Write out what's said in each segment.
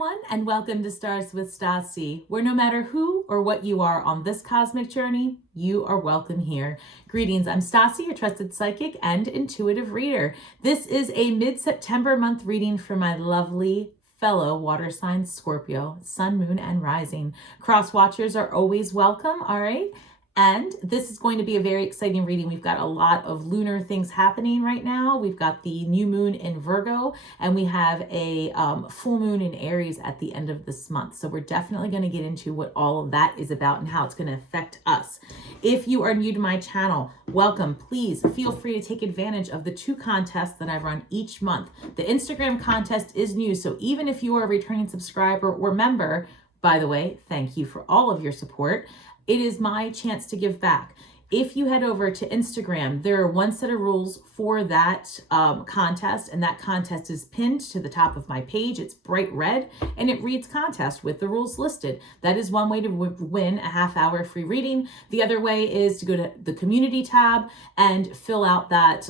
everyone, and welcome to Stars with Stasi, where no matter who or what you are on this cosmic journey, you are welcome here. Greetings, I'm Stasi, your trusted psychic and intuitive reader. This is a mid-September month reading for my lovely fellow water signs Scorpio, Sun, Moon, and Rising. Cross watchers are always welcome, all right? And this is going to be a very exciting reading. We've got a lot of lunar things happening right now. We've got the new moon in Virgo, and we have a full moon in Aries at the end of this month. So we're definitely going to get into what all of that is about and how it's going to affect us. If you are new to my channel, welcome. Please feel free to take advantage of the 2 contests that I run each month. The Instagram contest is new, so even if you are a returning subscriber or member, by the way, thank you for all of your support. It is my chance to give back. If you head over to Instagram, there are one set of rules for that contest, and that contest is pinned to the top of my page. It's bright red, and it reads contest with the rules listed. That is one way to win a half-hour free reading. The other way is to go to the community tab and fill out that,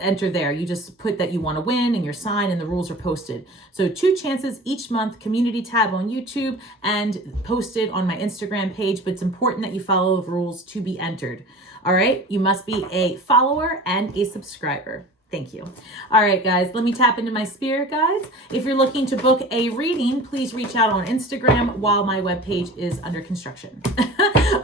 enter there. You just put that you want to win and your sign, and the rules are posted. So 2 chances each month, community tab on YouTube and posted on my Instagram page, but it's important that you follow the rules to be entered. All right, you must be a follower and a subscriber. Thank you. All right, guys, let me tap into my spirit guides. If you're looking to book a reading, please reach out on Instagram while my webpage is under construction.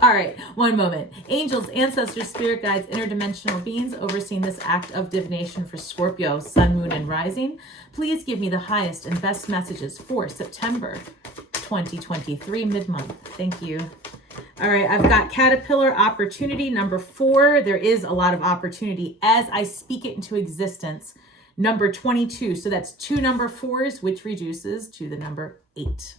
All right, one moment. Angels, ancestors, spirit guides, interdimensional beings overseeing this act of divination for Scorpio, Sun, Moon, and Rising, please give me the highest and best messages for September 2023 mid-month. Thank you. All right, I've got Caterpillar opportunity number 4. There is a lot of opportunity as I speak it into existence. Number 22, so that's 2 number 4s, which reduces to the number 8.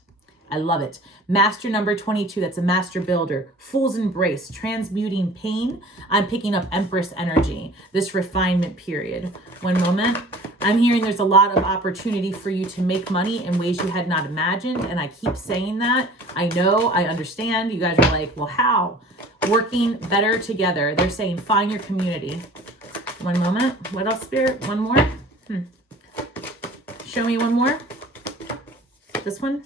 I love it. Master number 22, that's a master builder. Fool's embrace, transmuting pain. I'm picking up Empress energy, this refinement period. One moment. I'm hearing there's a lot of opportunity for you to make money in ways you had not imagined. And I keep saying that. I know, I understand. You guys are like, well, how? Working better together. They're saying find your community. One moment. What else, Spirit? One more? Show me one more. This one?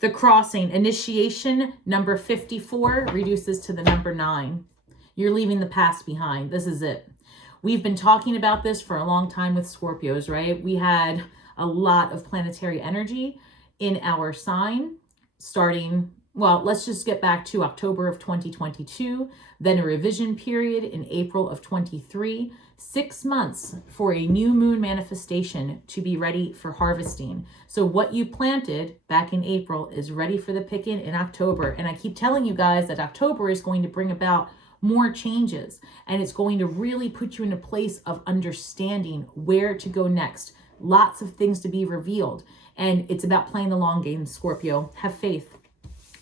The crossing, initiation, number 54 reduces to the number 9. You're leaving the past behind. This is it. We've been talking about this for a long time with Scorpios, right? We had a lot of planetary energy in our sign starting, well, let's just get back to October of 2022, then a revision period in April of 23, 6 months for a new moon manifestation to be ready for harvesting. So what you planted back in April is ready for the picking in October. And I keep telling you guys that October is going to bring about more changes, and it's going to really put you in a place of understanding where to go next. Lots of things to be revealed, and it's about playing the long game, Scorpio. Have faith.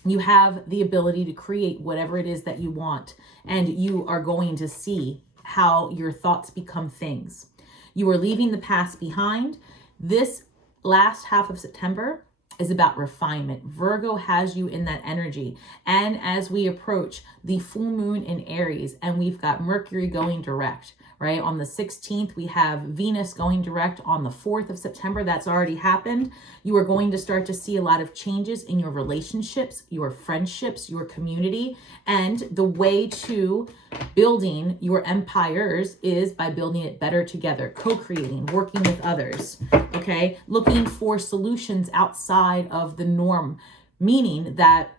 You have the ability to create whatever it is that you want, and you are going to see how your thoughts become things. You are leaving the past behind. This last half of September is about refinement. Virgo has you in that energy. And as we approach the full moon in Aries, and we've got Mercury going direct, right? On the 16th, we have Venus going direct. On the 4th of September, that's already happened. You are going to start to see a lot of changes in your relationships, your friendships, your community. And the way to building your empires is by building it better together, co-creating, working with others, okay? Looking for solutions outside of the norm, meaning that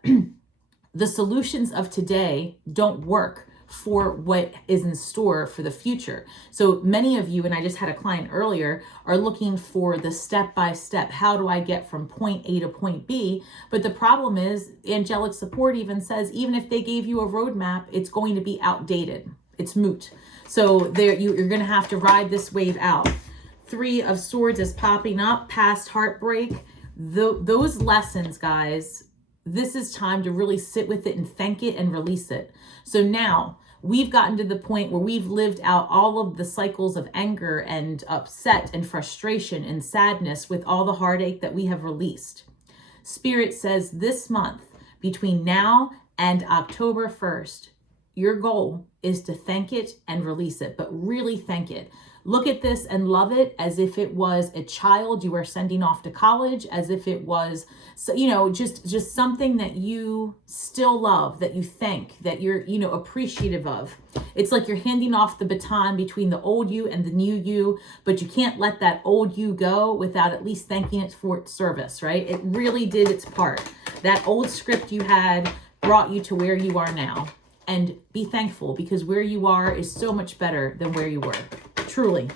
the solutions of today don't work for what is in store for the future. So many of you, and I just had a client earlier, are looking for the step-by-step. How do I get from point A to point B? But the problem is, angelic support even says, even if they gave you a roadmap, it's going to be outdated. It's moot. So there, you're going to have to ride this wave out. 3 of Swords is popping up, past heartbreak. Those lessons, guys, this is time to really sit with it and thank it and release it. So now we've gotten to the point where we've lived out all of the cycles of anger and upset and frustration and sadness with all the heartache that we have released. Spirit says this month, between now and October 1st, your goal is to thank it and release it, but really thank it. Look at this and love it as if it was a child you are sending off to college, as if it was, just something that you still love, that you thank, that you're, appreciative of. It's like you're handing off the baton between the old you and the new you, but you can't let that old you go without at least thanking it for its service, right? It really did its part. That old script you had brought you to where you are now. And be thankful, because where you are is so much better than where you were. Truly.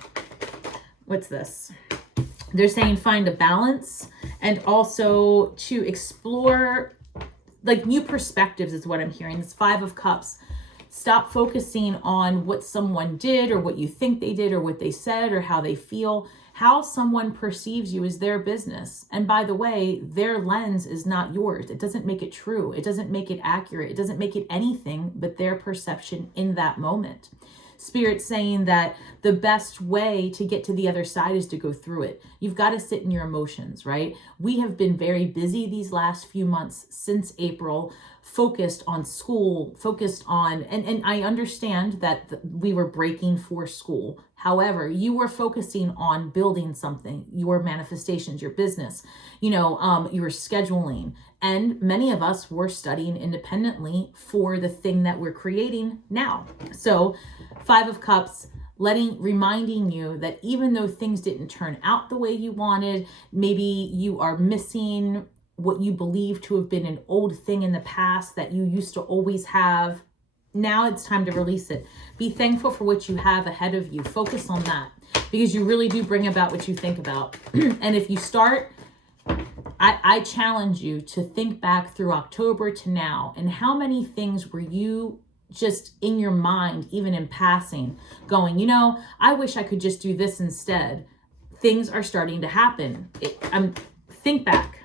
What's this? They're saying find a balance, and also to explore like new perspectives is what I'm hearing. This 5 of Cups. Stop focusing on what someone did or what you think they did or what they said or how they feel. How someone perceives you is their business. And by the way, their lens is not yours. It doesn't make it true. It doesn't make it accurate. It doesn't make it anything but their perception in that moment. Spirit saying that the best way to get to the other side is to go through it. You've got to sit in your emotions, right? We have been very busy these last few months since April, focused on school, focused on, and I understand that we were breaking for school. However, you were focusing on building something, your manifestations, your business, you were scheduling. And many of us were studying independently for the thing that we're creating now. So 5 of Cups, reminding you that even though things didn't turn out the way you wanted, maybe you are missing what you believe to have been an old thing in the past that you used to always have. Now it's time to release it. Be thankful for what you have ahead of you. Focus on that, because you really do bring about what you think about. And if you start, I challenge you to think back through October to now, and how many things were you just in your mind, even in passing, going, I wish I could just do this instead. Things are starting to happen. Think back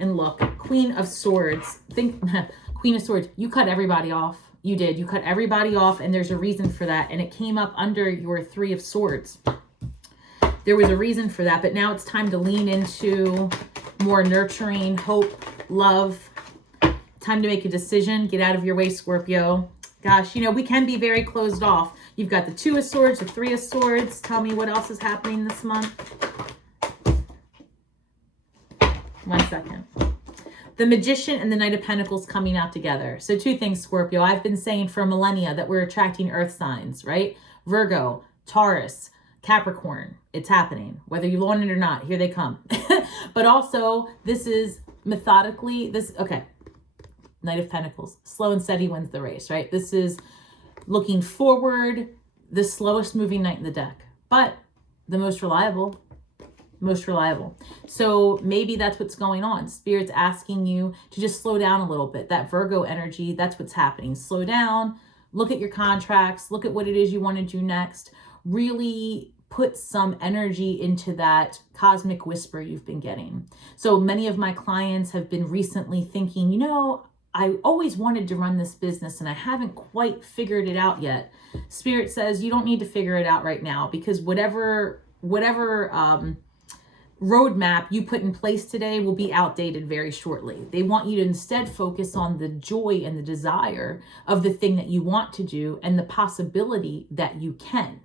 and look. Queen of Swords. Queen of Swords. You cut everybody off. You did. You cut everybody off, and there's a reason for that. And it came up under your 3 of Swords. There was a reason for that, but now it's time to lean into more nurturing, hope, love. Time to make a decision. Get out of your way, Scorpio. Gosh, we can be very closed off. You've got the 2 of Swords, the 3 of Swords. Tell me what else is happening this month. 1 second. The Magician and the Knight of Pentacles coming out together. So 2 things, Scorpio. I've been saying for millennia that we're attracting earth signs, right? Virgo, Taurus, Capricorn. It's happening. Whether you want it or not, here they come. But also, this is methodically, okay. Knight of Pentacles. Slow and steady wins the race, right? This is looking forward, the slowest moving knight in the deck, but the most reliable. So maybe that's what's going on. Spirit's asking you to just slow down a little bit. That Virgo energy, that's what's happening. Slow down, look at your contracts, look at what it is you want to do next. Really put some energy into that cosmic whisper you've been getting. So many of my clients have been recently thinking, I always wanted to run this business and I haven't quite figured it out yet. Spirit says you don't need to figure it out right now, because whatever roadmap you put in place today will be outdated very shortly. They want you to instead focus on the joy and the desire of the thing that you want to do and the possibility that you can.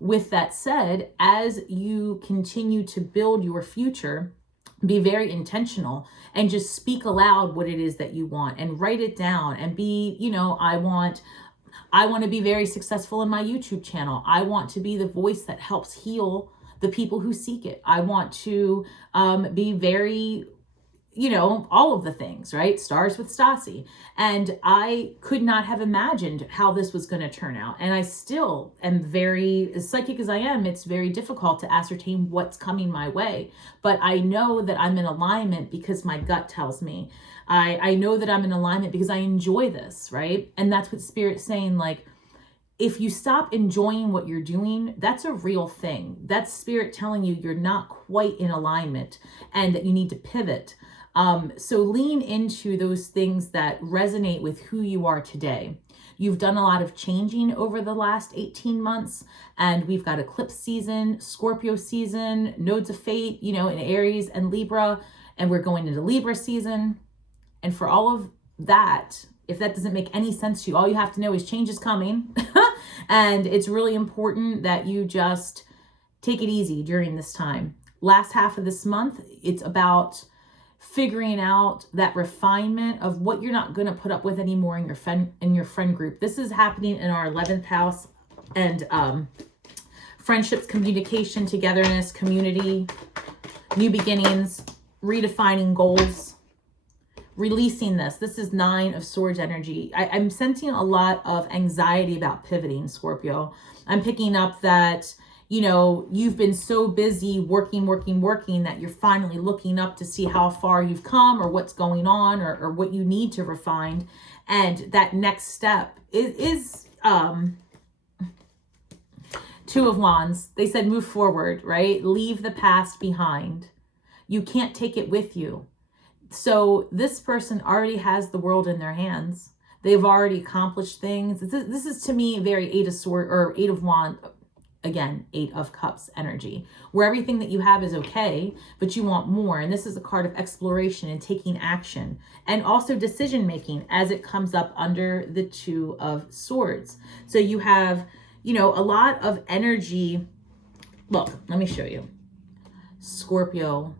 With that said, as you continue to build your future, be very intentional and just speak aloud what it is that you want and write it down and be, I want to be very successful in my YouTube channel. I want to be the voice that helps heal the people who seek it. I want to be very, all of the things, right? Stars with Stasi. And I could not have imagined how this was going to turn out. And I still am very, as psychic as I am, it's very difficult to ascertain what's coming my way. But I know that I'm in alignment because my gut tells me. I know that I'm in alignment because I enjoy this, right? And that's what Spirit's saying, if you stop enjoying what you're doing, that's a real thing. That's Spirit telling you you're not quite in alignment and that you need to pivot. So lean into those things that resonate with who you are today. You've done a lot of changing over the last 18 months, and we've got eclipse season, Scorpio season, nodes of fate, in Aries and Libra, and we're going into Libra season. And for all of that, if that doesn't make any sense to you, all you have to know is change is coming. And it's really important that you just take it easy during this time. Last half of this month, it's about figuring out that refinement of what you're not going to put up with anymore in your friend group. This is happening in our 11th house, and friendships, communication, togetherness, community, new beginnings, redefining goals, releasing this. This is 9 of Swords energy. I'm sensing a lot of anxiety about pivoting, Scorpio. I'm picking up that, you know, you've been so busy working that you're finally looking up to see how far you've come or what's going on or what you need to refine. And that next step is 2 of Wands. They said move forward, right? Leave the past behind. You can't take it with you. So this person already has the world in their hands. They've already accomplished things. This is to me very 8 of Swords or 8 of Wands. Again, 8 of Cups energy, where everything that you have is okay, but you want more. And this is a card of exploration and taking action, and also decision making as it comes up under the 2 of Swords. So you have, you know, a lot of energy. Look, let me show you. Scorpio,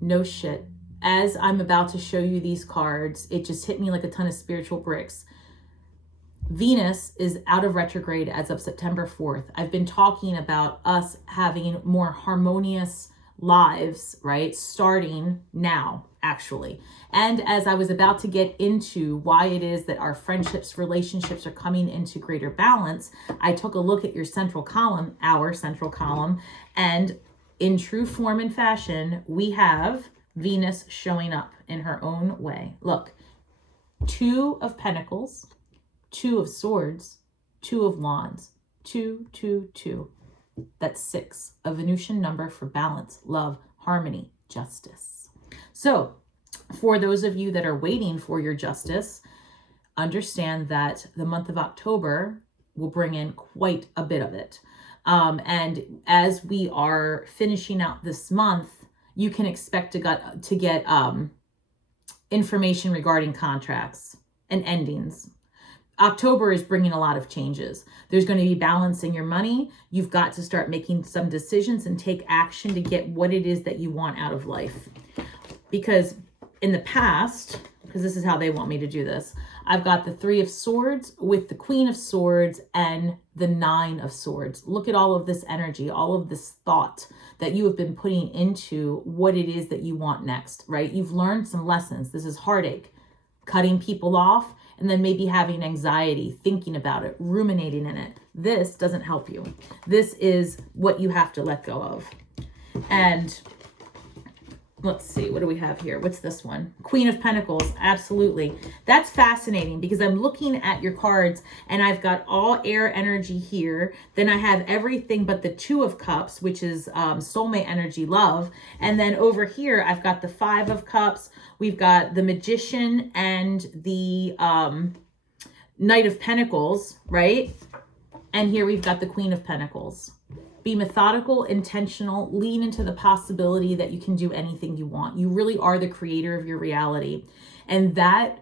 no shit. As I'm about to show you these cards, it just hit me like a ton of spiritual bricks. Venus is out of retrograde as of September 4th. I've been talking about us having more harmonious lives, right? Starting now, actually. And as I was about to get into why it is that our friendships, relationships are coming into greater balance, I took a look at your central column, our central column, and in true form and fashion, we have Venus showing up in her own way. Look, 2 of Pentacles, 2 of Swords, 2 of Wands, 2, 2, 2. That's 6, a Venusian number for balance, love, harmony, justice. So for those of you that are waiting for your justice, understand that the month of October will bring in quite a bit of it. And as we are finishing out this month, you can expect to get information regarding contracts and endings. October is bringing a lot of changes. There's going to be balance in your money. You've got to start making some decisions and take action to get what it is that you want out of life. Because in the past, because this is how they want me to do this, I've got the 3 of Swords with the Queen of Swords and the 9 of Swords. Look at all of this energy, all of this thought that you have been putting into what it is that you want next, right? You've learned some lessons. This is heartache, cutting people off, and then maybe having anxiety, thinking about it, ruminating in it. This doesn't help you. This is what you have to let go of. And let's see, what do we have here? What's this one? Queen of Pentacles, absolutely. That's fascinating because I'm looking at your cards and I've got all air energy here. Then I have everything but the 2 of Cups, which is soulmate energy, love. And then over here, I've got the 5 of Cups. We've got the Magician and the Knight of Pentacles, right? And here we've got the Queen of Pentacles. Be methodical, intentional, lean into the possibility that you can do anything you want. You really are the creator of your reality. And that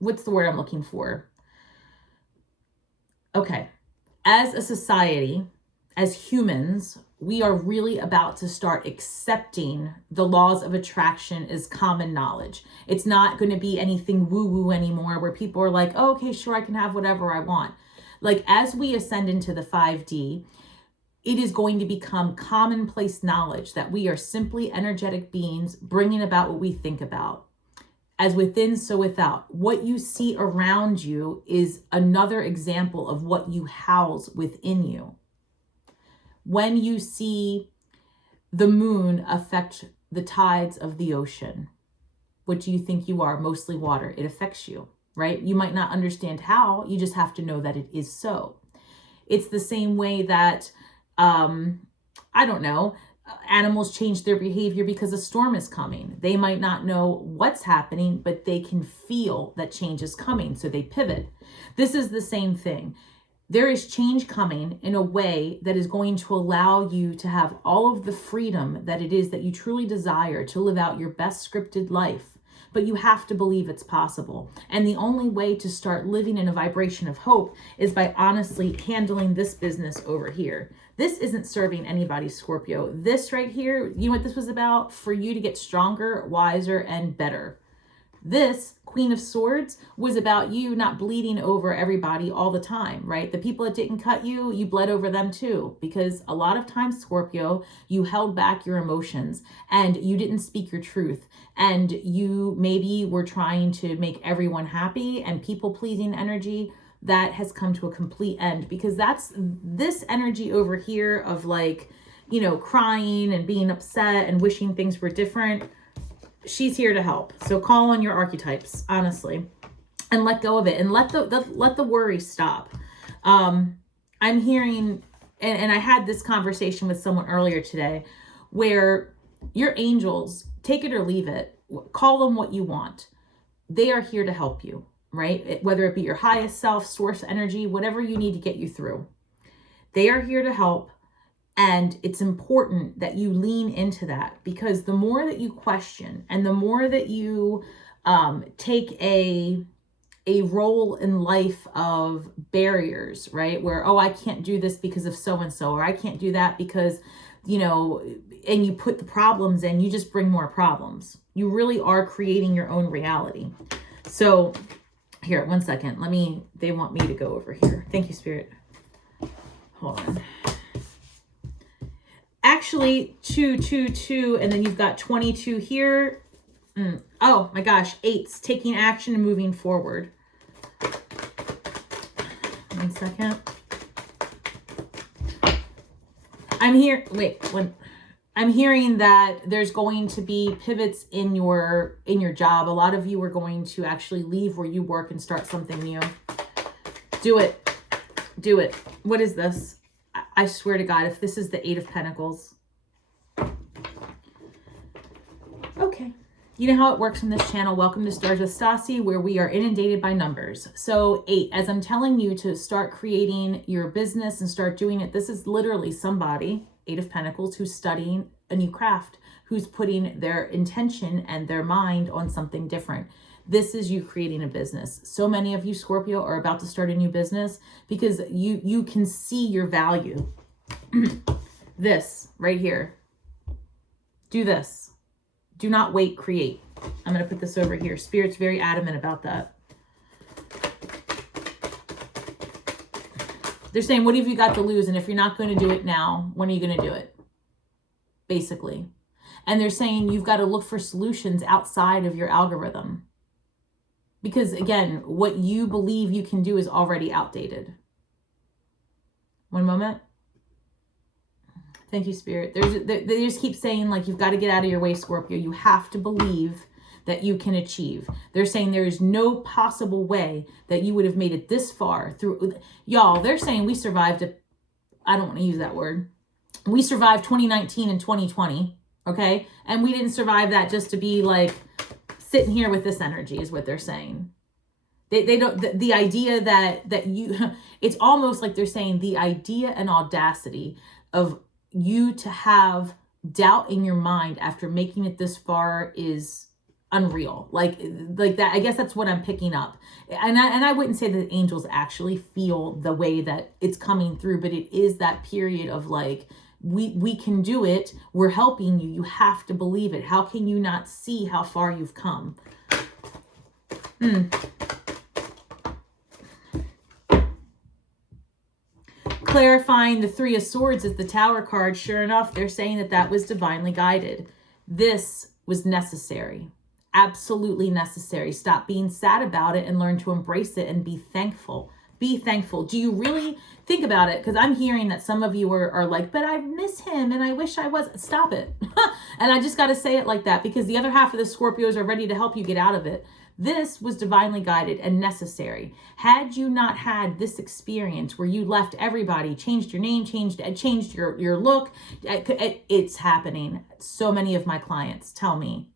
what's the word I'm looking for? Okay. As a society, as humans, we are really about to start accepting the laws of attraction as common knowledge. It's not going to be anything woo-woo anymore where people are like, oh, okay, sure, I can have whatever I want. Like as we ascend into the 5D, it is going to become commonplace knowledge that we are simply energetic beings bringing about what we think about. As within, so without. What you see around you is another example of what you house within you. When you see the moon affect the tides of the ocean, what do you think you are? Mostly water. It affects you. Right? You might not understand how, you just have to know that it is so. It's the same way that, I don't know, animals change their behavior because a storm is coming. They might not know what's happening, but they can feel that change is coming, so they pivot. This is the same thing. There is change coming in a way that is going to allow you to have all of the freedom that it is that you truly desire to live out your best scripted life. but you have to believe it's possible. And the only way to start living in a vibration of hope is by honestly handling this business over here. This isn't serving anybody, Scorpio. This right here, you know what this was about? For you to get stronger, wiser, and better. This Queen of Swords was about you not bleeding over everybody all the time, right? The people that didn't cut you, you bled over them too. Because a lot of times, Scorpio, you held back your emotions and you didn't speak your truth. And you maybe were trying to make everyone happy, and people-pleasing energy that has come to a complete end, because that's this energy over here of like, you know, crying and being upset and wishing things were different. She's here to help. So call on your archetypes, honestly, and let go of it, and let the worry stop. I'm hearing, and I had this conversation with someone earlier today, where your angels, take it or leave it, call them what you want. They are here to help you, right? Whether it be your highest self, source energy, whatever you need to get you through. They are here to help. And it's important that you lean into that, because the more that you question and the more that you take a role in life of barriers, right? Where, oh, I can't do this because of so-and-so, or I can't do that because, you know, and you put the problems in, you just bring more problems. You really are creating your own reality. So here, one second. They want me to go over here. Thank you, Spirit. Hold on. Actually, 2, 2, 2, and then you've got 22 here. Oh my gosh, 8s, taking action and moving forward. 1 second. I'm hearing that there's going to be pivots in your job. A lot of you are going to actually leave where you work and start something new. Do it. Do it. What is this? I swear to God, if this is the 8 of Pentacles. Okay. You know how it works on this channel. Welcome to Stars with Stasi, where we are inundated by numbers. So 8, as I'm telling you to start creating your business and start doing it, this is literally somebody, 8 of Pentacles, who's studying a new craft, who's putting their intention and their mind on something different. This is you creating a business. So many of you, Scorpio, are about to start a new business because you can see your value. This right here. Do this. Do not wait, create. I'm going to put this over here. Spirit's very adamant about that. They're saying, what have you got to lose? And if you're not going to do it now, when are you going to do it? Basically. And they're saying you've got to look for solutions outside of your algorithm. Because again, what you believe you can do is already outdated. One moment. Thank you, Spirit. They just keep saying, like, you've got to get out of your way, Scorpio. You have to believe that you can achieve. They're saying there is no possible way that you would have made it this far through. Y'all, they're saying we survived I don't want to use that word. We survived 2019 and 2020, okay? And we didn't survive that just to be like sitting here with this energy is what they're saying. They don't, the idea that you, it's almost like they're saying the idea and audacity of you to have doubt in your mind after making it this far is unreal. Like that, I guess that's what I'm picking up. And I wouldn't say that angels actually feel the way that it's coming through, but it is that period of like, we can do it. We're helping you. You have to believe it. How can you not see how far you've come? Clarifying the 3 of Swords is the Tower card. Sure enough, they're saying that was divinely guided. This was necessary. Absolutely necessary. Stop being sad about it and learn to embrace it and be thankful. Be thankful. Do you really think about it? Because I'm hearing that some of you are like, but I miss him and I wish I was. Stop it. And I just got to say it like that because the other half of the Scorpios are ready to help you get out of it. This was divinely guided and necessary. Had you not had this experience where you left everybody, changed your name, changed your look, it's happening. So many of my clients tell me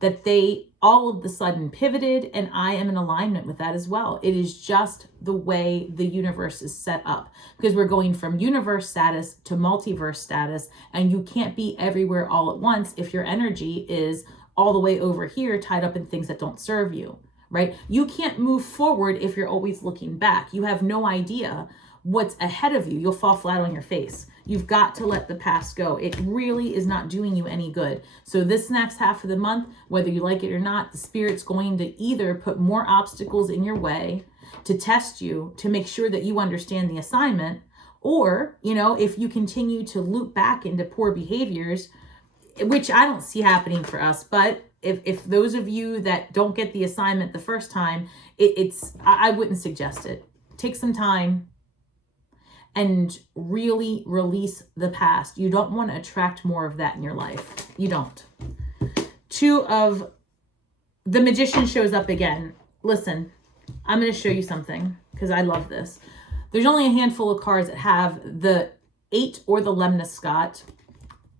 that they all of the sudden pivoted, and I am in alignment with that as well. It is just the way the universe is set up because we're going from universe status to multiverse status, and you can't be everywhere all at once if your energy is all the way over here tied up in things that don't serve you, right? You can't move forward if you're always looking back. You have no idea what's ahead of you. You'll fall flat on your face. You've got to let the past go. It really is not doing you any good. So this next half of the month, whether you like it or not, the Spirit's going to either put more obstacles in your way to test you, to make sure that you understand the assignment, or, you know, if you continue to loop back into poor behaviors, which I don't see happening for us, but if those of you that don't get the assignment the first time, I wouldn't suggest it. Take some time and really release the past. You don't want to attract more of that in your life. You don't. Two of the Magician shows up again. Listen, I'm going to show you something because I love this. There's only a handful of cards that have the 8 or the Lemniscate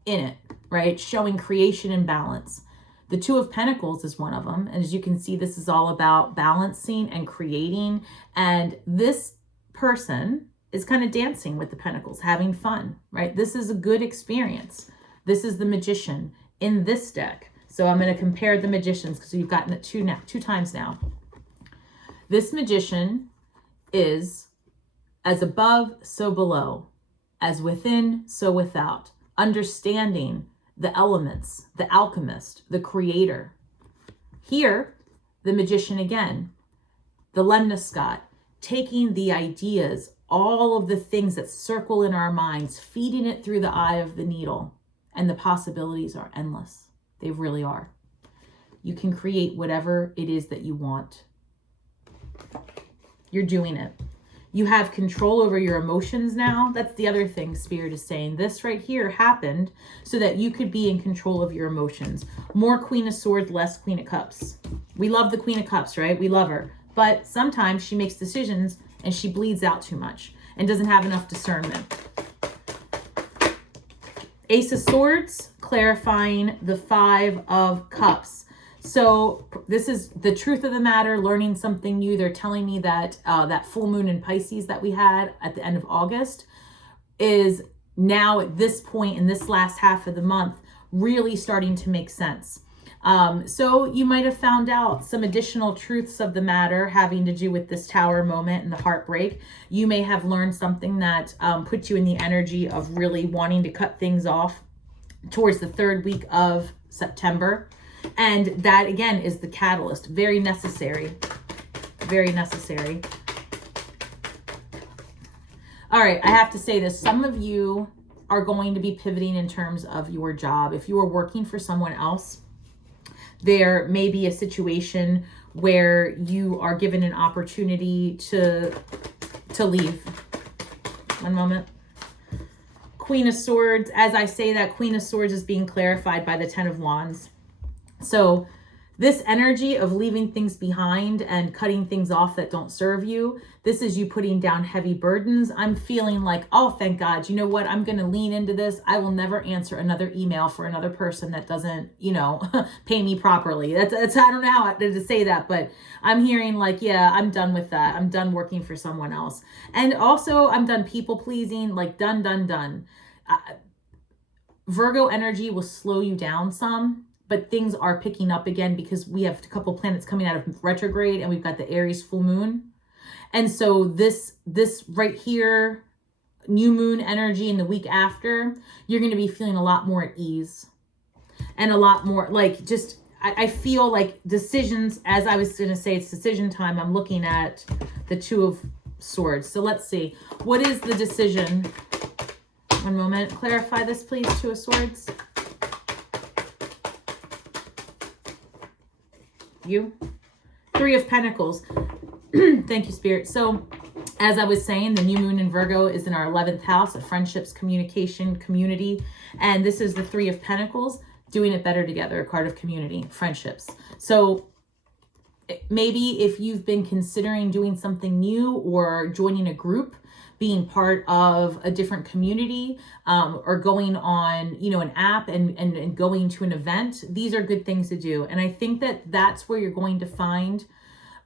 in it, right? Showing creation and balance. The 2 of Pentacles is one of them. And as you can see, this is all about balancing and creating. And this person is kind of dancing with the Pentacles, having fun, right? This is a good experience. This is the Magician in this deck. So I'm going to compare the Magicians because we've gotten it two times now. This Magician is as above, so below, as within, so without, understanding the elements, the alchemist, the creator. Here, the Magician again, the Lemniscate, taking the ideas, all of the things that circle in our minds, feeding it through the eye of the needle, and the possibilities are endless. They really are. You can create whatever it is that you want. You're doing it. You have control over your emotions now. That's the other thing Spirit is saying. This right here happened so that you could be in control of your emotions. More Queen of Swords, less Queen of Cups. We love the Queen of Cups, right? We love her. But sometimes she makes decisions and she bleeds out too much and doesn't have enough discernment. Ace of Swords, clarifying the 5 of Cups. So this is the truth of the matter, learning something new. They're telling me that that full moon in Pisces that we had at the end of August is now at this point in this last half of the month really starting to make sense. So you might have found out some additional truths of the matter having to do with this Tower moment and the heartbreak. You may have learned something that puts you in the energy of really wanting to cut things off towards the 3rd week of September. And that, again, is the catalyst. Very necessary. Very necessary. All right, I have to say this. Some of you are going to be pivoting in terms of your job. If you are working for someone else, there may be a situation where you are given an opportunity to leave. One moment. Queen of Swords. As I say that, Queen of Swords is being clarified by the 10 of Wands. So this energy of leaving things behind and cutting things off that don't serve you, this is you putting down heavy burdens. I'm feeling like, oh, thank God, you know what? I'm going to lean into this. I will never answer another email for another person that doesn't, you know, pay me properly. That's I don't know how to say that, but I'm hearing like, yeah, I'm done with that. I'm done working for someone else. And also I'm done people pleasing, like done. Virgo energy will slow you down some. But things are picking up again because we have a couple planets coming out of retrograde and we've got the Aries full moon. And so this right here, new moon energy in the week after, you're going to be feeling a lot more at ease and a lot more like just, I feel like decisions, as I was going to say, it's decision time. I'm looking at the 2 of Swords. So let's see. What is the decision? One moment. Clarify this, please. 2 of Swords. You 3 of Pentacles. Thank you, Spirit. So as I was saying, the new moon in Virgo is in our 11th house of friendships, communication, community. And this is the 3 of Pentacles, doing it better together, a card of community, friendships. So maybe if you've been considering doing something new or joining a group, being part of a different community, or going on, you know, an app and going to an event, these are good things to do. And I think that that's where you're going to find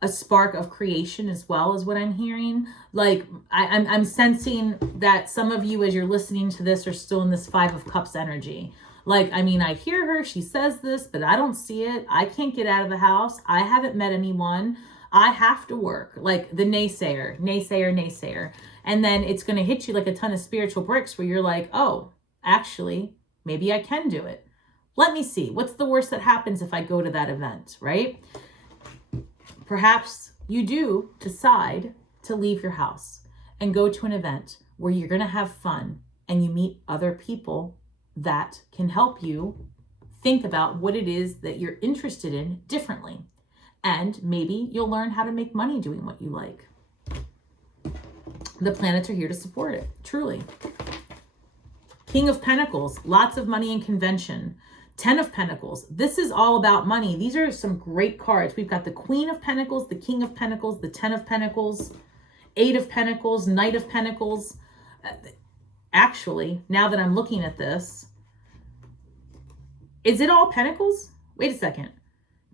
a spark of creation as well, as what I'm hearing. Like I'm sensing that some of you, as you're listening to this, are still in this 5 of Cups energy. Like, I mean, I hear her, she says this, but I don't see it. I can't get out of the house. I haven't met anyone. I have to work. Like the naysayer, naysayer, naysayer. And then it's going to hit you like a ton of spiritual bricks where you're like, oh, actually, maybe I can do it. Let me see. What's the worst that happens if I go to that event, right? Perhaps you do decide to leave your house and go to an event where you're going to have fun and you meet other people that can help you think about what it is that you're interested in differently. And maybe you'll learn how to make money doing what you like. The planets are here to support it, truly. King of Pentacles, lots of money and convention. 10 of Pentacles, this is all about money. These are some great cards. We've got the Queen of Pentacles, the King of Pentacles, the 10 of Pentacles, 8 of Pentacles, Knight of Pentacles. Actually, now that I'm looking at this, is it all Pentacles? Wait a second.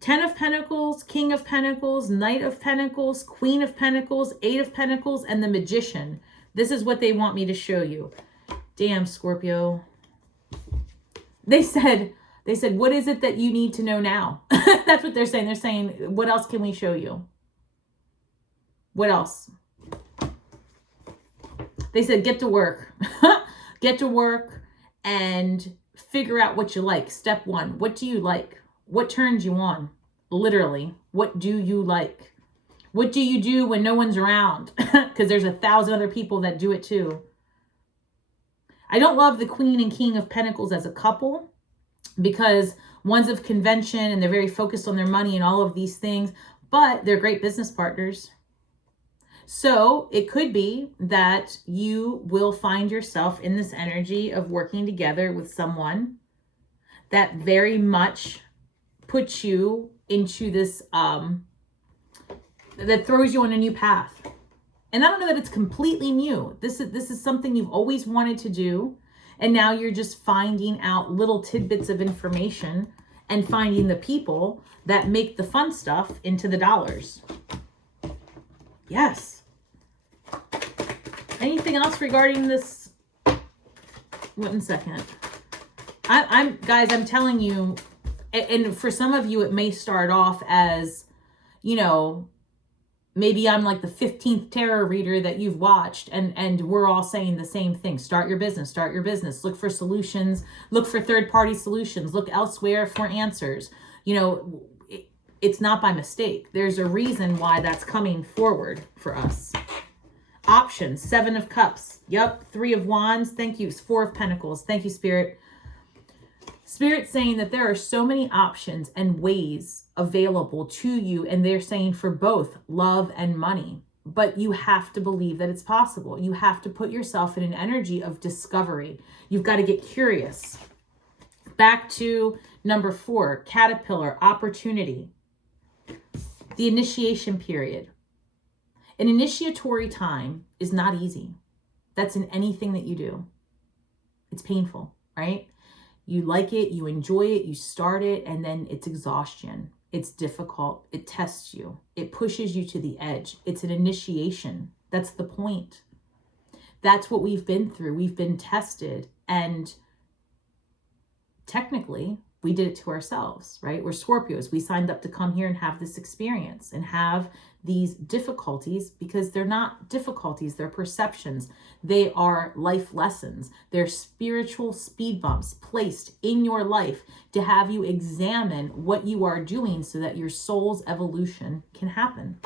10 of Pentacles, King of Pentacles, Knight of Pentacles, Queen of Pentacles, 8 of Pentacles, and the Magician. This is what they want me to show you. Damn, Scorpio. They said, what is it that you need to know now? That's what they're saying. They're saying, what else can we show you? What else? They said, get to work. Get to work and figure out what you like. Step 1, what do you like? What turns you on? Literally, what do you like? What do you do when no one's around? Because there's 1,000 other people that do it too. I don't love the Queen and King of Pentacles as a couple because one's of convention and they're very focused on their money and all of these things, but they're great business partners. So it could be that you will find yourself in this energy of working together with someone that very much puts you into this, that throws you on a new path. And I don't know that it's completely new. This is something you've always wanted to do. And now you're just finding out little tidbits of information and finding the people that make the fun stuff into the dollars. Yes. Anything else regarding this? 1 second. Guys, I'm telling you, and for some of you, it may start off as, you know, maybe I'm like the 15th tarot reader that you've watched and we're all saying the same thing. Start your business, look for solutions, look for third-party solutions, look elsewhere for answers. You know, it's not by mistake. There's a reason why that's coming forward for us. Options, 7 of Cups. Yep, 3 of Wands. Thank you. 4 of Pentacles. Thank you, Spirit. Spirit's saying that there are so many options and ways available to you, and they're saying for both love and money, but you have to believe that it's possible. You have to put yourself in an energy of discovery. You've got to get curious. Back to number 4, Caterpillar, opportunity. The initiation period. An initiatory time is not easy. That's in anything that you do. It's painful, right? You like it, you enjoy it, you start it, and then it's exhaustion. It's difficult. It tests you. It pushes you to the edge. It's an initiation. That's the point. That's what we've been through. We've been tested, and technically, we did it to ourselves, right? We're Scorpios. We signed up to come here and have this experience and have these difficulties because they're not difficulties, they're perceptions. They are life lessons. They're spiritual speed bumps placed in your life to have you examine what you are doing so that your soul's evolution can happen.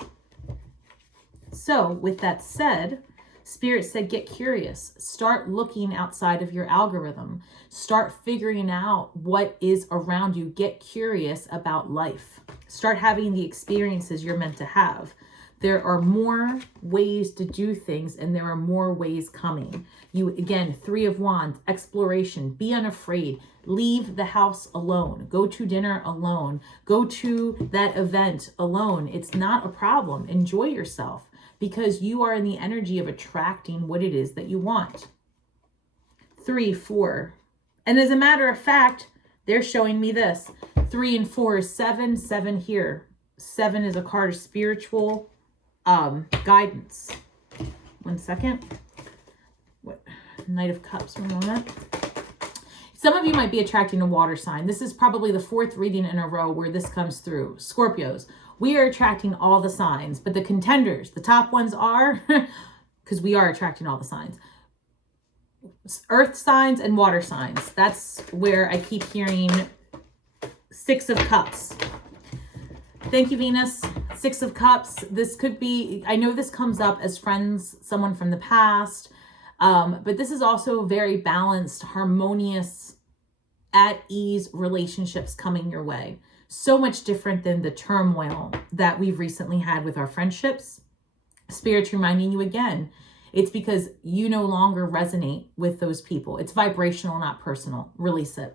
So with that said, Spirit said, get curious. Start looking outside of your algorithm. Start figuring out what is around you. Get curious about life. Start having the experiences you're meant to have. There are more ways to do things, and there are more ways coming. You, again, 3 of Wands, exploration. Be unafraid. Leave the house alone. Go to dinner alone. Go to that event alone. It's not a problem. Enjoy yourself, because you are in the energy of attracting what it is that you want. 3, 4. And as a matter of fact, they're showing me this. 3 and 4 is 7, 7 here. 7 is a card of spiritual guidance. 1 second. What? Knight of Cups, 1 moment. Some of you might be attracting a water sign. This is probably the 4th reading in a row where this comes through. Scorpios, we are attracting all the signs, but the contenders, the top ones are, because we are attracting all the signs, earth signs and water signs. That's where I keep hearing 6 of Cups. Thank you, Venus. 6 of Cups. This could be, I know this comes up as friends, someone from the past, but this is also very balanced, harmonious, at ease relationships coming your way. So much different than the turmoil that we've recently had with our friendships. Spirit's reminding you again, it's because you no longer resonate with those people. It's vibrational, not personal. Release it.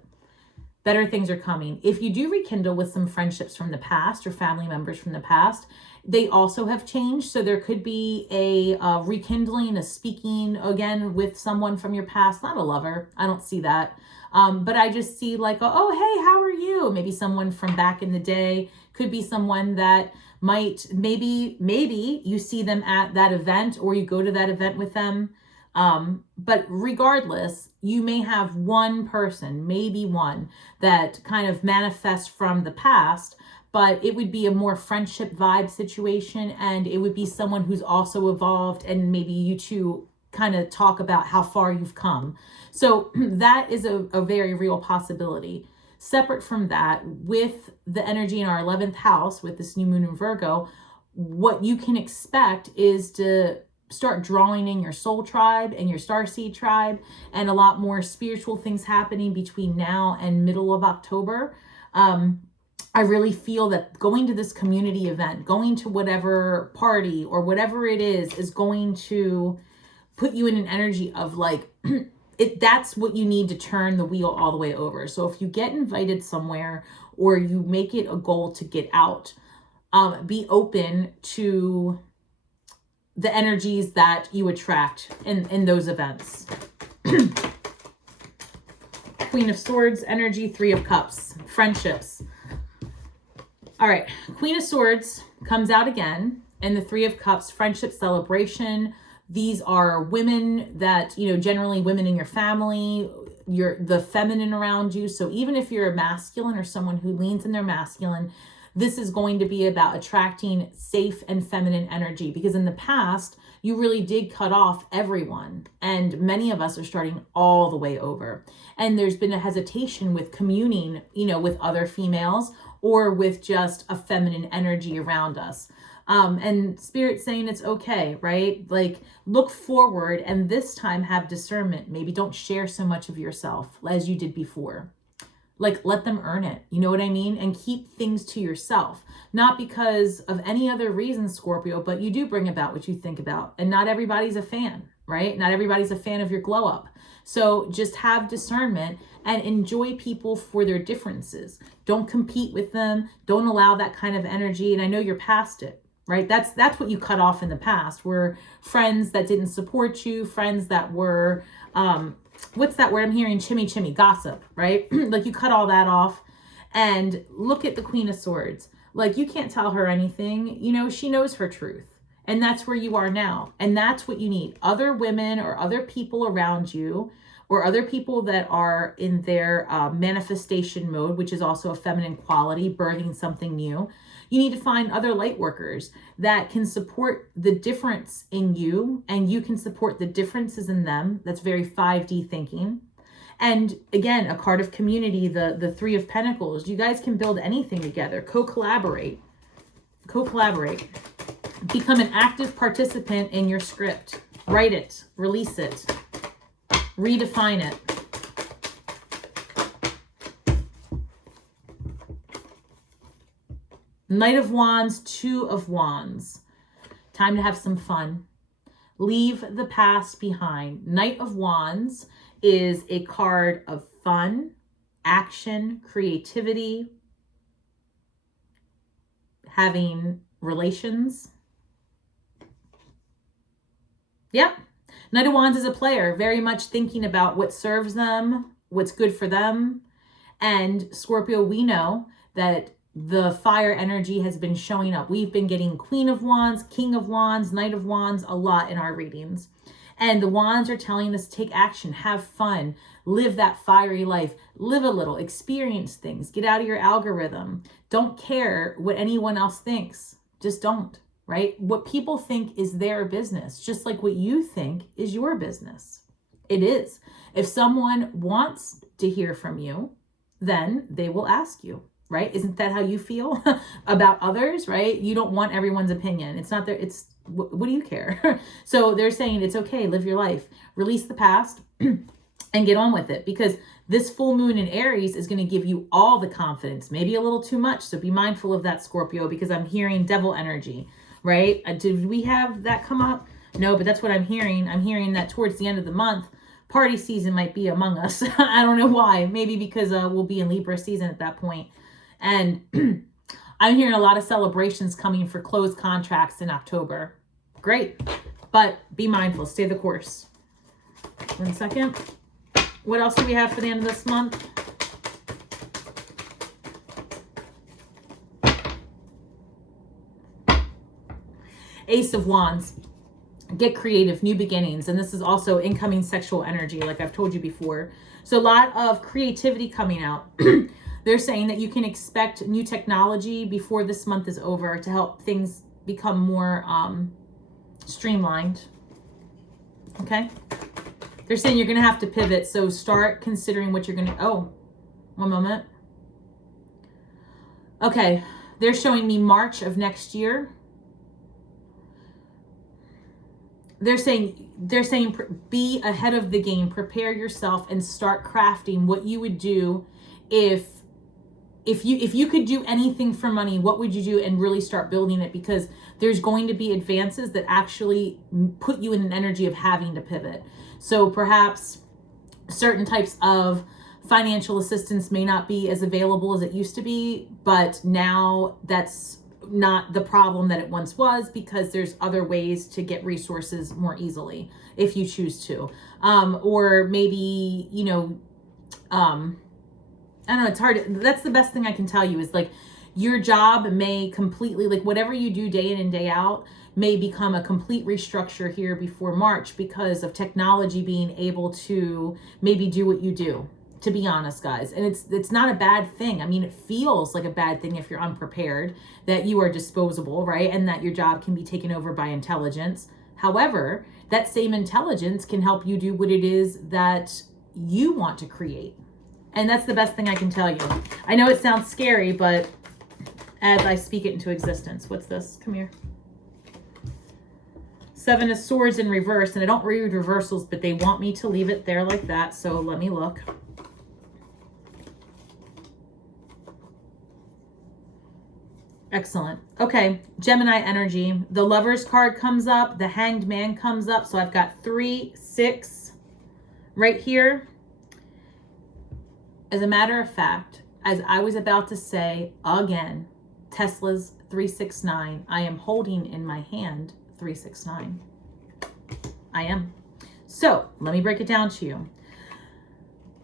Better things are coming. If you do rekindle with some friendships from the past or family members from the past, they also have changed. So there could be a rekindling, a speaking again with someone from your past, not a lover. I don't see that. But I just see like, oh, hey, how are you? Maybe someone from back in the day. Could be someone that might, maybe you see them at that event or you go to that event with them. But regardless, you may have one person, maybe one, that kind of manifests from the past, but it would be a more friendship vibe situation. And it would be someone who's also evolved, and maybe you two kind of talk about how far you've come. So that is a very real possibility. Separate from that, with the energy in our 11th house, with this new moon in Virgo, what you can expect is to start drawing in your soul tribe and your starseed tribe, and a lot more spiritual things happening between now and middle of October. I really feel that going to this community event, going to whatever party or whatever it is going to put you in an energy of like, that's what you need to turn the wheel all the way over. So if you get invited somewhere or you make it a goal to get out, be open to the energies that you attract in those events. Queen of Swords energy, 3 of Cups, friendships. All right, Queen of Swords comes out again, and the 3 of Cups, friendship, celebration. These are women that, generally women in your family, you're the feminine around you. So even if you're a masculine or someone who leans in their masculine, this is going to be about attracting safe and feminine energy, because in the past, you really did cut off everyone. And many of us are starting all the way over. And there's been a hesitation with communing, with other females or with just a feminine energy around us. And Spirit saying it's okay, right? Like, look forward and this time have discernment. Maybe don't share so much of yourself as you did before. Like, let them earn it. You know what I mean? And keep things to yourself. Not because of any other reason, Scorpio, but you do bring about what you think about. And not everybody's a fan, right? Not everybody's a fan of your glow up. So just have discernment and enjoy people for their differences. Don't compete with them. Don't allow that kind of energy. And I know you're past it, right? That's what you cut off in the past, were friends that didn't support you, friends that were, what's that word I'm hearing? Chimmy, gossip, right? Like, you cut all that off. And look at the Queen of Swords. Like, you can't tell her anything. She knows her truth. And that's where you are now. And that's what you need. Other women or other people around you, or other people that are in their manifestation mode, which is also a feminine quality, birthing something new. You need to find other light workers that can support the difference in you, and you can support the differences in them. That's very 5D thinking. And again, a card of community, the 3 of Pentacles. You guys can build anything together. Co-collaborate. Become an active participant in your script. Write it. Release it. Redefine it. Knight of Wands, 2 of Wands. Time to have some fun. Leave the past behind. Knight of Wands is a card of fun, action, creativity, having relations. Yep. Knight of Wands is a player, very much thinking about what serves them, what's good for them. And Scorpio, we know that the fire energy has been showing up. We've been getting Queen of Wands, King of Wands, Knight of Wands a lot in our readings. And the wands are telling us to take action, have fun, live that fiery life, live a little, experience things, get out of your algorithm. Don't care what anyone else thinks. Just don't, right? What people think is their business, just like what you think is your business. It is. If someone wants to hear from you, then they will ask you, right? Isn't that how you feel about others, right? You don't want everyone's opinion. It's not there. It's what do you care? So they're saying it's okay. Live your life, release the past and get on with it, because this full moon in Aries is going to give you all the confidence, maybe a little too much. So be mindful of that, Scorpio, because I'm hearing devil energy, right? Did we have that come up? No, but that's what I'm hearing. I'm hearing that towards the end of the month, party season might be among us. I don't know why. Maybe because we'll be in Libra season at that point. And I'm hearing a lot of celebrations coming for closed contracts in October. Great. But be mindful. Stay the course. 1 second. What else do we have for the end of this month? Ace of Wands. Get creative, new beginnings. And this is also incoming sexual energy, like I've told you before. So a lot of creativity coming out. They're saying that you can expect new technology before this month is over to help things become more streamlined. Okay. They're saying you're going to have to pivot. So start considering what you're going to, oh, one moment. Okay. They're showing me March of next year. They're saying be ahead of the game, prepare yourself and start crafting what you would do if you could do anything for money, what would you do, and really start building it, because there's going to be advances that actually put you in an energy of having to pivot. So perhaps certain types of financial assistance may not be as available as it used to be, but now that's not the problem that it once was, because there's other ways to get resources more easily if you choose to. Or maybe, you know, I don't know, it's hard. That's the best thing I can tell you is like your job may completely, like whatever you do day in and day out may become a complete restructure here before March because of technology being able to maybe do what you do, to be honest, guys. And it's not a bad thing. I mean, it feels like a bad thing if you're unprepared, that you are disposable, right? And that your job can be taken over by intelligence. However, that same intelligence can help you do what it is that you want to create. And that's the best thing I can tell you. I know it sounds scary, but as I speak it into existence. What's this? Come here. 7 of Swords in reverse. And I don't read reversals, but they want me to leave it there like that. So let me look. Excellent. Okay. Gemini energy. The Lover's card comes up. The Hanged Man comes up. So I've got 3, 6 right here. As a matter of fact, as I was about to say again, Tesla's 369, I am holding in my hand 369. I am. So let me break it down to you.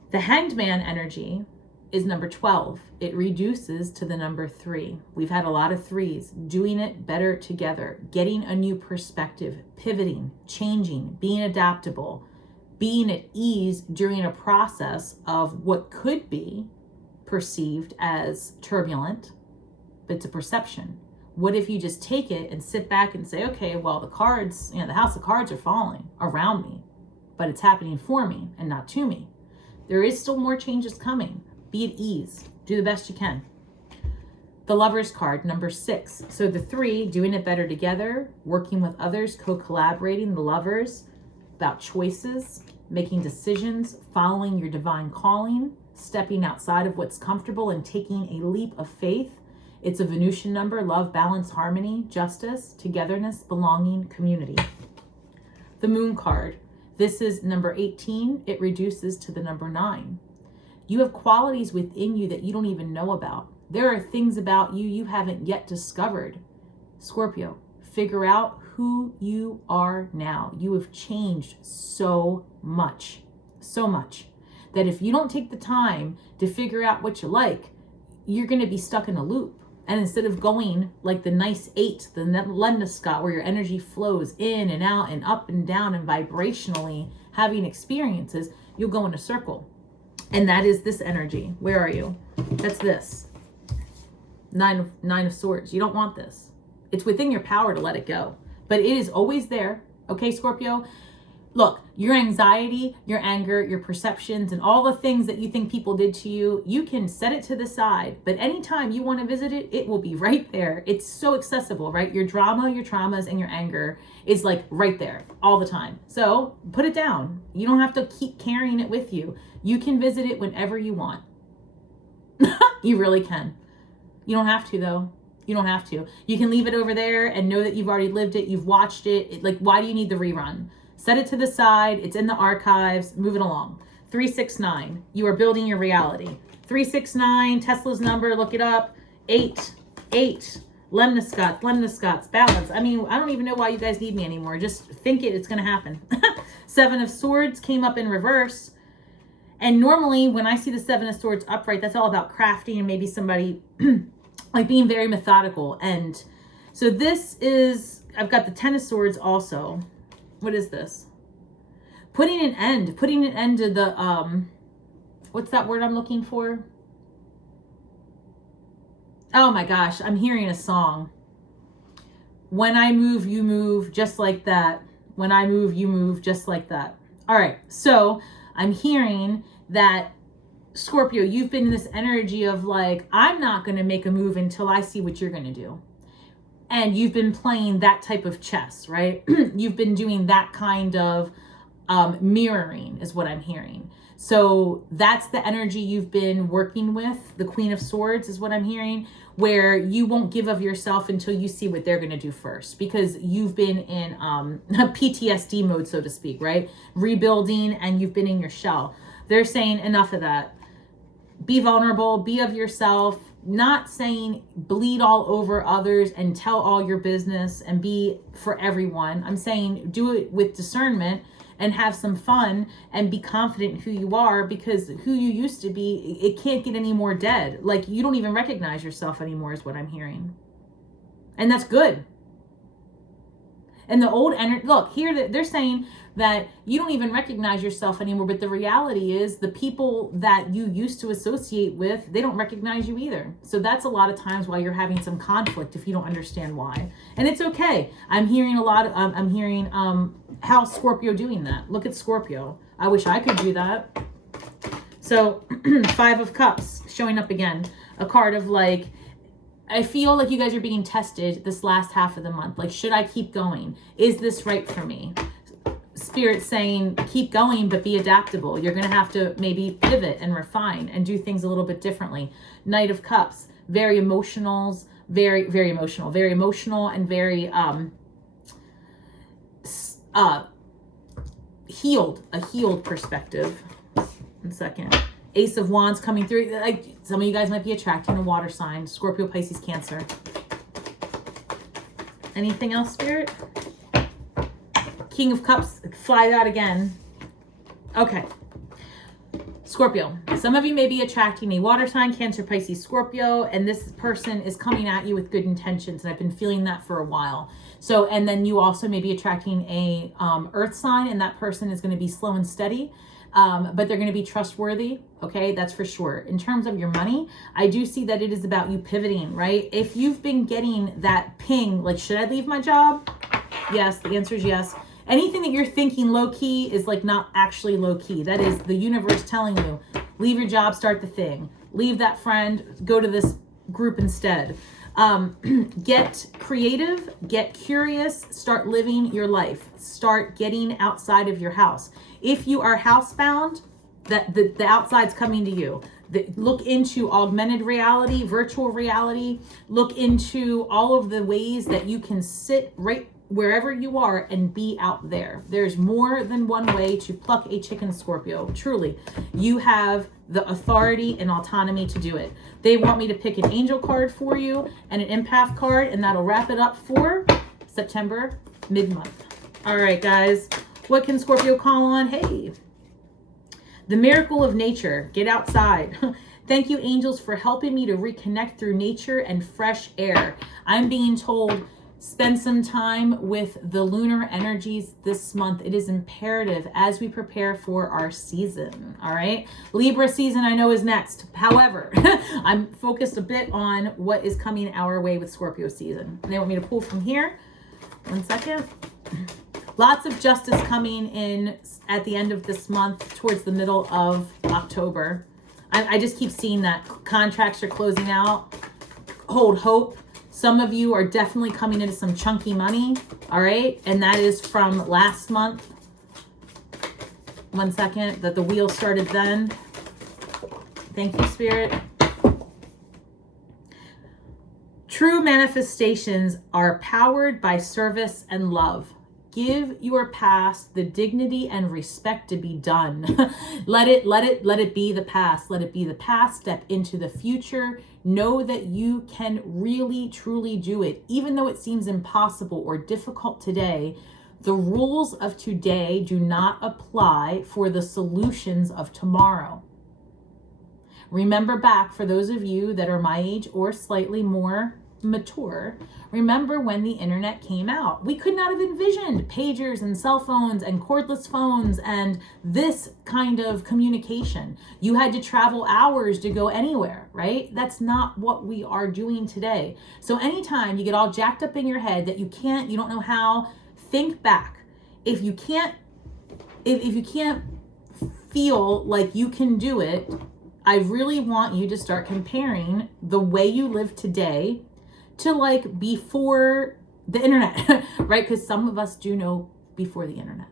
The Hanged Man energy is number 12. It reduces to the number 3. We've had a lot of 3s, doing it better together, getting a new perspective, pivoting, changing, being adaptable, being at ease during a process of what could be perceived as turbulent, but it's a perception. What if you just take it and sit back and say, okay, well, the cards, the house of cards are falling around me, but it's happening for me and not to me. There is still more changes coming. Be at ease. Do the best you can. The Lover's card, number 6. So the 3, doing it better together, working with others, co-collaborating, the Lovers, about choices, making decisions, following your divine calling, stepping outside of what's comfortable and taking a leap of faith. It's a Venusian number: love, balance, harmony, justice, togetherness, belonging, community. The Moon card. This is number 18. It reduces to the number 9. You have qualities within you that you don't even know about. There are things about you you haven't yet discovered. Scorpio, figure out who you are now. You have changed so much, that if you don't take the time to figure out what you like, you're going to be stuck in a loop. And instead of going like the nice 8, the lemniscate, where your energy flows in and out and up and down and vibrationally having experiences, you'll go in a circle. And that is this energy. Where are you? That's this. Nine of Swords. You don't want this. It's within your power to let it go. But it is always there. Okay, Scorpio? Look, your anxiety, your anger, your perceptions, and all the things that you think people did to you, you can set it to the side. But anytime you want to visit it, it will be right there. It's so accessible, right? Your drama, your traumas, and your anger is like right there all the time. So put it down. You don't have to keep carrying it with you. You can visit it whenever you want. You really can. You don't have to, though. You don't have to. You can leave it over there and know that you've already lived it. You've watched it. Like, why do you need the rerun? Set it to the side. It's in the archives. Move it along. 369. You are building your reality. 369, Tesla's number. Look it up. 8. Lemniscates, balance. I mean, I don't even know why you guys need me anymore. Just think it. It's going to happen. 7 of Swords came up in reverse. And normally when I see the 7 of Swords upright, that's all about crafting and maybe somebody like being very methodical. And so this is, I've got the 10 of Swords also. What is this? Putting an end to the, what's that word I'm looking for? Oh my gosh, I'm hearing a song. When I move, you move just like that. When I move, you move just like that. All right, so I'm hearing that, Scorpio, you've been in this energy of like, I'm not going to make a move until I see what you're going to do. And you've been playing that type of chess, right? You've been doing that kind of mirroring is what I'm hearing. So that's the energy you've been working with. The Queen of Swords is what I'm hearing, where you won't give of yourself until you see what they're going to do first, because you've been in PTSD mode, so to speak, right? Rebuilding, and you've been in your shell. They're saying enough of that. Be vulnerable, be of yourself. Not saying bleed all over others and tell all your business and be for everyone. I'm saying do it with discernment and have some fun and be confident in who you are, because who you used to be, it can't get any more dead. Like, you don't even recognize yourself anymore is what I'm hearing. And that's good. And the old energy, look, here they're saying that you don't even recognize yourself anymore, but the reality is the people that you used to associate with, they don't recognize you either. So that's a lot of times why you're having some conflict if you don't understand why. And it's okay. I'm hearing a lot of, I'm hearing how Scorpio doing that. Look at Scorpio. I wish I could do that. So 5 of Cups showing up again. A card of like, I feel like you guys are being tested this last half of the month. Like, should I keep going? Is this right for me? Spirit saying, keep going, but be adaptable. You're going to have to maybe pivot and refine and do things a little bit differently. Knight of Cups, very emotional, very emotional and very healed, a healed perspective. 1 second. Ace of Wands coming through. Like, some of you guys might be attracting a water sign. Scorpio, Pisces, Cancer. Anything else, Spirit? King of Cups, fly that again. Okay. Scorpio, some of you may be attracting a water sign, Cancer, Pisces, Scorpio, and this person is coming at you with good intentions, and I've been feeling that for a while. So, and then you also may be attracting a earth sign, and that person is going to be slow and steady. But they're going to be trustworthy. Okay, that's for sure. In terms of your money, I do see that it is about you pivoting, right? If you've been getting that ping, like, should I leave my job? Yes, the answer is yes. Anything that you're thinking low key is like not actually low key. That is the universe telling you, leave your job, start the thing. Leave that friend, go to this group instead. Get creative, get curious, start living your life. Start getting outside of your house. If you are housebound, that the outside's coming to you. Look into augmented reality, virtual reality. Look into all of the ways that you can sit right wherever you are and be out there. There's more than one way to pluck a chicken, Scorpio. Truly, you have the authority and autonomy to do it. They want me to pick an angel card for you and an empath card, and that'll wrap it up for September mid-month. All right, guys, what can Scorpio call on? Hey, the miracle of nature. Get outside. Thank you, angels, for helping me to reconnect through nature and fresh air. I'm being told, spend some time with the lunar energies this month. It is imperative as we prepare for our season. All right. Libra season I know is next. However, I'm focused a bit on what is coming our way with Scorpio season. They want me to pull from here. 1 second. Lots of justice coming in at the end of this month towards the middle of October. I just keep seeing that contracts are closing out. Hold hope. Some of you are definitely coming into some chunky money. All right. And that is from last month. 1 second, that the wheel started then. Thank you, Spirit. True manifestations are powered by service and love. Give your past the dignity and respect to be done. Let it be the past. Let it be the past. Step into the future. Know that you can really, truly do it. Even though it seems impossible or difficult today, the rules of today do not apply for the solutions of tomorrow. Remember back, for those of you that are my age or slightly more mature, remember when the internet came out. We could not have envisioned pagers and cell phones and cordless phones and this kind of communication. You had to travel hours to go anywhere, right? That's not what we are doing today. So anytime you get all jacked up in your head that you don't know how, think back. If you can't feel like you can do it, I really want you to start comparing the way you live today to like before the internet, right? Because some of us do know before the internet.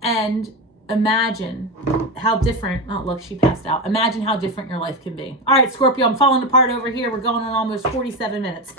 And imagine how different, oh look, she passed out. Imagine how different your life can be. All right, Scorpio, I'm falling apart over here. We're going on almost 47 minutes.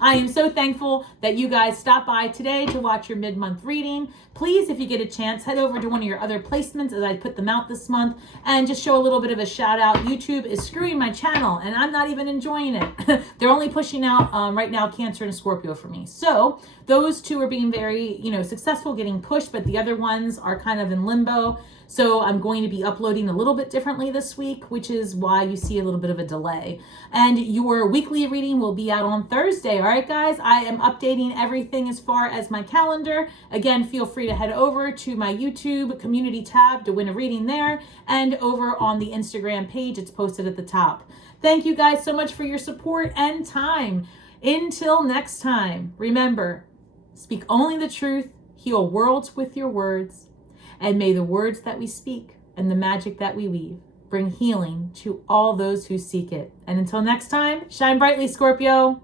I am so thankful that you guys stopped by today to watch your mid-month reading. Please, if you get a chance, head over to one of your other placements as I put them out this month and just show a little bit of a shout out. YouTube is screwing my channel and I'm not even enjoying it. They're only pushing out right now Cancer and Scorpio for me. So those two are being very, successful getting pushed, but the other ones are kind of in limbo. So I'm going to be uploading a little bit differently this week, which is why you see a little bit of a delay. And your weekly reading will be out on Thursday. All right, guys, I am updating everything as far as my calendar. Again, feel free to head over to my YouTube community tab to win a reading there, and over on the Instagram page, it's posted at the top. Thank you guys so much for your support and time. Until next time, remember, speak only the truth, heal worlds with your words, and may the words that we speak and the magic that we weave bring healing to all those who seek it. And until next time, shine brightly, Scorpio.